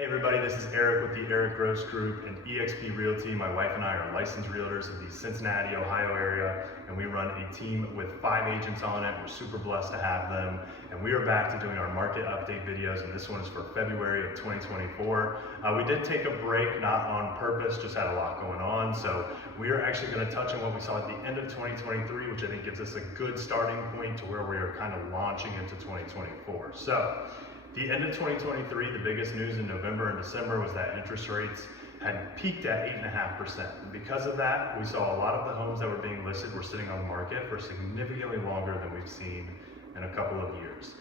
Hey everybody, this is Eric with the Eric Gross Group and eXp Realty. My wife and I are licensed realtors of the Cincinnati, Ohio area, and we run a team with 5 agents on it. We're super blessed to have them, and we are back to doing our market update videos, and this one is for February of 2024. We did take a break, not on purpose, just had a lot going on, so we are actually going to touch on what we saw at the end of 2023, which I think gives us a good starting point to where we are kind of launching into 2024. So, the end of 2023, the biggest news in November and December was that interest rates had peaked at 8.5%. And because of that, we saw a lot of the homes that were being listed were sitting on the market for significantly longer than we've seen in a couple of years.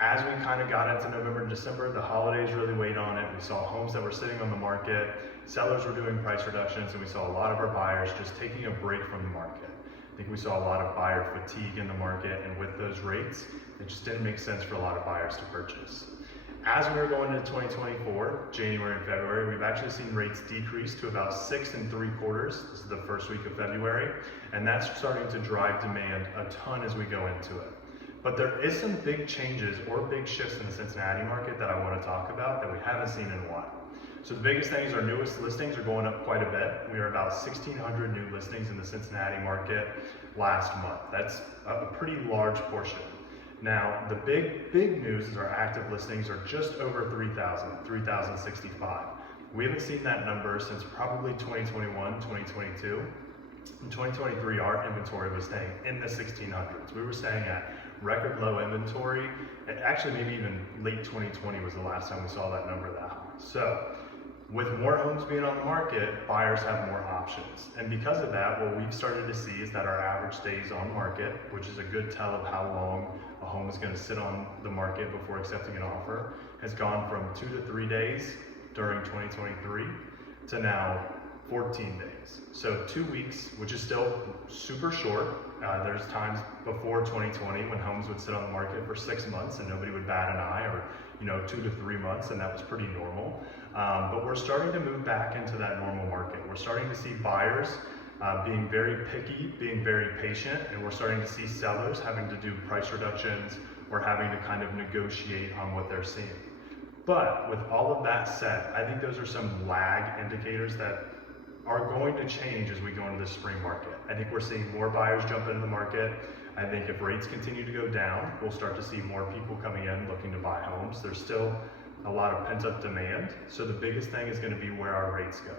As we kind of got into November and December, the holidays really weighed on it. We saw homes that were sitting on the market, sellers were doing price reductions, and we saw a lot of our buyers just taking a break from the market. I think we saw a lot of buyer fatigue in the market, and with those rates, it just didn't make sense for a lot of buyers to purchase. As we were going into 2024, January and February, we've actually seen rates decrease to about 6 3/4. This is the first week of February, and that's starting to drive demand a ton as we go into it. But there is some big changes or big shifts in the Cincinnati market that I want to talk about that we haven't seen in a while. So the biggest thing is our newest listings are going up quite a bit. We are about 1,600 new listings in the Cincinnati market last month. That's a pretty large portion. Now, the big news is our active listings are just over 3,000, 3,065. We haven't seen that number since probably 2021, 2022. In 2023, our inventory was staying in the 1,600s. We were staying at record low inventory. And actually, maybe even late 2020 was the last time we saw that number that high. So, with more homes being on the market, buyers have more options. And because of that, what we've started to see is that our average days on market, which is a good tell of how long a home is going to sit on the market before accepting an offer, has gone from 2 to 3 days during 2023 to now 14 days. So 2 weeks, which is still super short. There's times before 2020 when homes would sit on the market for 6 months and nobody would bat an eye, or 2 to 3 months, and that was pretty normal. But we're starting to move back into that normal market. We're starting to see buyers being very picky, being very patient, and we're starting to see sellers having to do price reductions or having to kind of negotiate on what they're seeing. But with all of that said, I think those are some lag indicators that are going to change as we go into the spring market. I think we're seeing more buyers jump into the market. I think if rates continue to go down, we'll start to see more people coming in looking to buy homes. There's still a lot of pent-up demand, so the biggest thing is going to be where our rates go.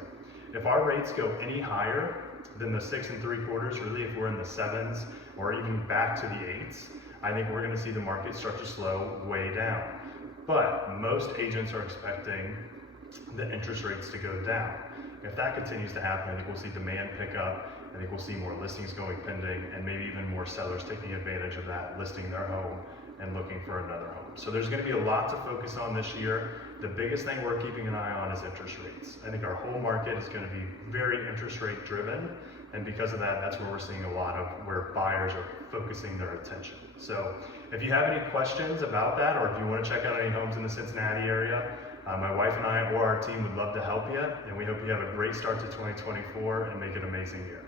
If our rates go any higher than the 6 3/4, really if we're in the 7s or even back to the 8s, I think we're going to see the market start to slow way down. But most agents are expecting the interest rates to go down. If that continues to happen, I think we'll see demand pick up. I think we'll see more listings going pending, and maybe even more sellers taking advantage of that, listing their home and looking for another home. So there's going to be a lot to focus on this year. The biggest thing we're keeping an eye on is interest rates. I think our whole market is going to be very interest rate driven, and because of that, that's where we're seeing a lot of where buyers are focusing their attention. So if you have any questions about that, or if you want to check out any homes in the Cincinnati area, my wife and I or our team would love to help you, and we hope you have a great start to 2024 and make it an amazing year.